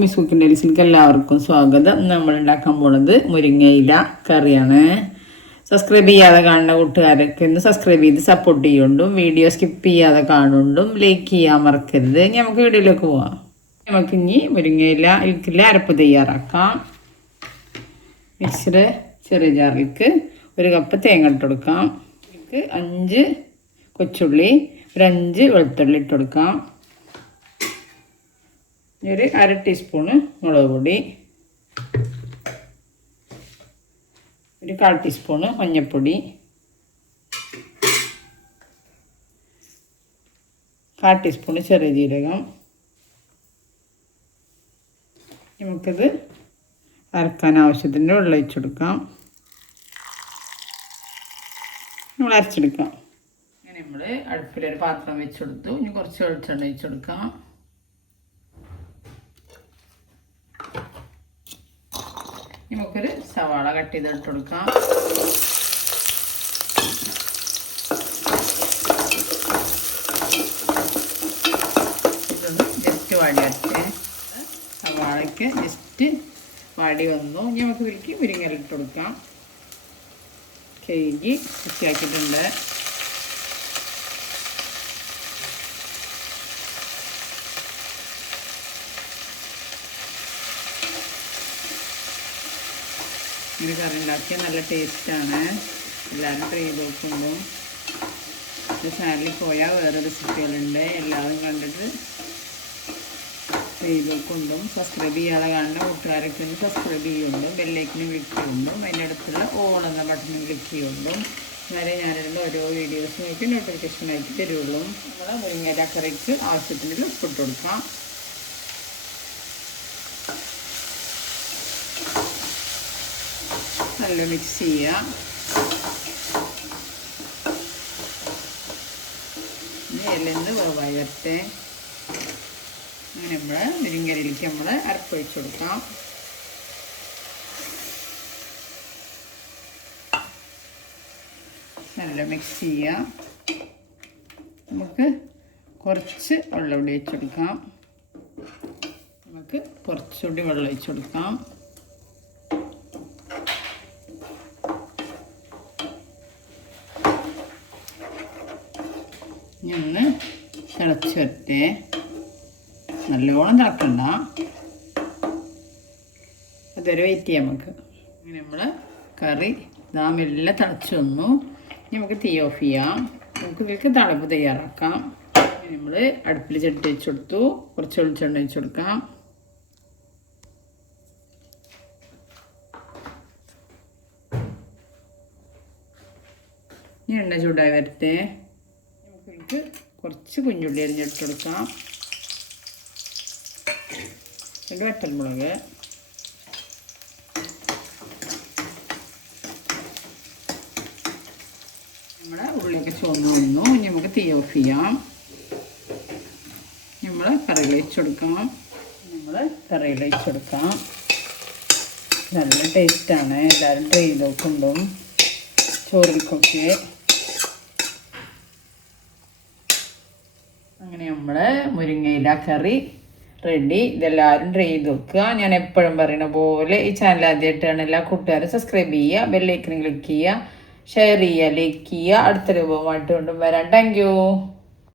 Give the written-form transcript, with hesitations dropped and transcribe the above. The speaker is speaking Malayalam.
മിസ് കുക്കിൻ്റെ ലിസിലേക്ക് എല്ലാവർക്കും സ്വാഗതം. നമ്മൾ ഉണ്ടാക്കാൻ പോണത് മുരിങ്ങയില കറിയാണ്. സബ്സ്ക്രൈബ് ചെയ്യാതെ കാണുന്ന കൂട്ടുകാരൊക്കെ ഒന്ന് സബ്സ്ക്രൈബ് ചെയ്ത് സപ്പോർട്ട് ചെയ്യുകൊണ്ടും വീഡിയോ സ്കിപ്പ് ചെയ്യാതെ കാണുകൊണ്ടും ലൈക്ക് ചെയ്യാൻ മറക്കരുത്. നമുക്ക് വീഡിയോയിലേക്ക് പോവാം. നമുക്കിനി മുരിങ്ങയില ഇതിൽ അരപ്പ് തയ്യാറാക്കാം. മിക്സിയുടെ ചെറിയ ജാറിലേക്ക് 1 കപ്പ് തേങ്ങ ഇട്ട് കൊടുക്കാം. ഇതിലേക്ക് 5 കൊച്ചുള്ളി, ഒരു 5 വെളുത്തുള്ളി ഇട്ട് കൊടുക്കാം. ഒരു 1/2 ടീസ്പൂണ് മുളക് പൊടി, ഒരു 1/4 ടീസ്പൂണ് മഞ്ഞൾപ്പൊടി, 1/4 ടീസ്പൂണ് ചെറിയ ജീരകം. നമുക്കിത് അരക്കാൻ ആവശ്യത്തിന് വെള്ളം ഒഴിച്ച് കൊടുക്കാം. നമ്മൾ അരച്ചെടുക്കാം. അങ്ങനെ നമ്മൾ അടുപ്പിലൊരു പാത്രം വെച്ച് കൊടുത്തു. ഇനി കുറച്ച് വെളിച്ചെണ്ണ ഒഴിച്ച് കൊടുക്കാം. നമുക്കൊരു സവാള കട്ട് ചെയ്തിട്ട് കൊടുക്കാം. ഇതൊന്ന് ജസ്റ്റ് വാടിയട്ടെ. സവാളയ്ക്ക് ജസ്റ്റ് വാടി വന്നു. നമുക്ക് ഇതിലേക്ക് മുരിങ്ങയില ഇട്ട് കൊടുക്കാം. കഴുകി വൃത്തിയാക്കിയിട്ടുണ്ട്. ഇങ്ങനെ കറി ഉണ്ടാക്കിയാൽ നല്ല ടേസ്റ്റാണ്. എല്ലാവരും ട്രൈ ചെയ്ത് നോക്കുമ്പോൾ ചാനലിൽ പോയാൽ വേറെ റെസിപ്പികളുണ്ട്. എല്ലാവരും കണ്ടിട്ട് ട്രൈ ചെയ്ത് നോക്കുമ്പോൾ സബ്സ്ക്രൈബ് ചെയ്യാതെ കാണുന്ന കൂട്ടുകാരൊക്കെ ഒന്ന് സബ്സ്ക്രൈബ് ചെയ്യുന്നുണ്ടും ബെല്ലൈക്കിനും ക്ലിക്ക് ചെയ്യുന്നുണ്ടും അതിൻ്റെ അടുത്തുള്ള ഓൾ എന്ന ബട്ടണിൽ ക്ലിക്ക് ചെയ്യുന്നുണ്ടും നേരെ ഞാനിടുന്ന ഓരോ വീഡിയോസ് നോക്കി നോട്ടിഫിക്കേഷനായിട്ട് തരുള്ളൂ. നമ്മൾ മുരിങ്ങയില കറിക്ക് ആവശ്യത്തിന് ഉപ്പിട്ട് കൊടുക്കാം. നല്ല മിക്സ് ചെയ്യുക. ഇലന്ന് വേവായി വരട്ടെ. അങ്ങനെ നമ്മൾ മുരിങ്ങയിലേക്ക് നമ്മൾ അരപ്പൊഴിച്ച് കൊടുക്കാം. നല്ല മിക്സ് ചെയ്യുക. നമുക്ക് കുറച്ച് വെള്ളം കൂടി ഒഴിച്ച് കൊടുക്കാം. നമുക്ക് കുറച്ചുകൂടി വെള്ളം ഒഴിച്ച് കൊടുക്കാം. ഒന്ന് തിളച്ച് വരട്ടെ. നല്ലോണം തിളക്കണ്ട, അതൊരു വെയിറ്റ് ചെയ്യാം നമുക്ക്. അങ്ങനെ നമ്മൾ കറി മെല്ലെ തിളച്ച് വന്നു. നമുക്ക് തീ ഓഫ് ചെയ്യാം. നമുക്ക് ഇതിലേക്ക് തളപ്പ് തയ്യാറാക്കാം. നമ്മൾ അടുപ്പിൽ ചട്ടി വെച്ച് കൊടുത്തു. കുറച്ച് വെളിച്ചെണ്ണ വെച്ച് കൊടുക്കാം. ഇനി എണ്ണ ചൂടായി വരട്ടെ. നമുക്ക് കുറച്ച് കുഞ്ഞുള്ളി അരിഞ്ഞിട്ട് കൊടുക്കാം. 2 വറ്റൽമുളക്, നമ്മുടെ ഉള്ളിയൊക്കെ ചുവന്ന് വന്നു. ഇനി നമുക്ക് തീ ഓഫ് ചെയ്യാം. നമ്മൾ കറിയിൽ ഒഴിച്ച് കൊടുക്കാം. നല്ല ടേസ്റ്റാണ്. എല്ലാവരും ട്രൈ ചെയ്ത് നോക്കുമ്പം ചോറിക്കൊക്കെ. അങ്ങനെ നമ്മുടെ മുരിങ്ങയില കറി റെഡി. ഇതെല്ലാവരും ട്രൈ ചെയ്ത് നോക്കുക. ഞാൻ എപ്പോഴും പറയുന്ന പോലെ ഈ ചാനൽ ആദ്യമായിട്ടാണ് എല്ലാ കൂട്ടുകാരും സബ്സ്ക്രൈബ് ചെയ്യുക, ബെല്ലൈക്കനും ക്ലിക്ക് ചെയ്യുക, ഷെയർ ചെയ്യുക, ലൈക്ക് ചെയ്യുക. അടുത്ത രൂപമായിട്ട് കൊണ്ടും വരാം. Thank you.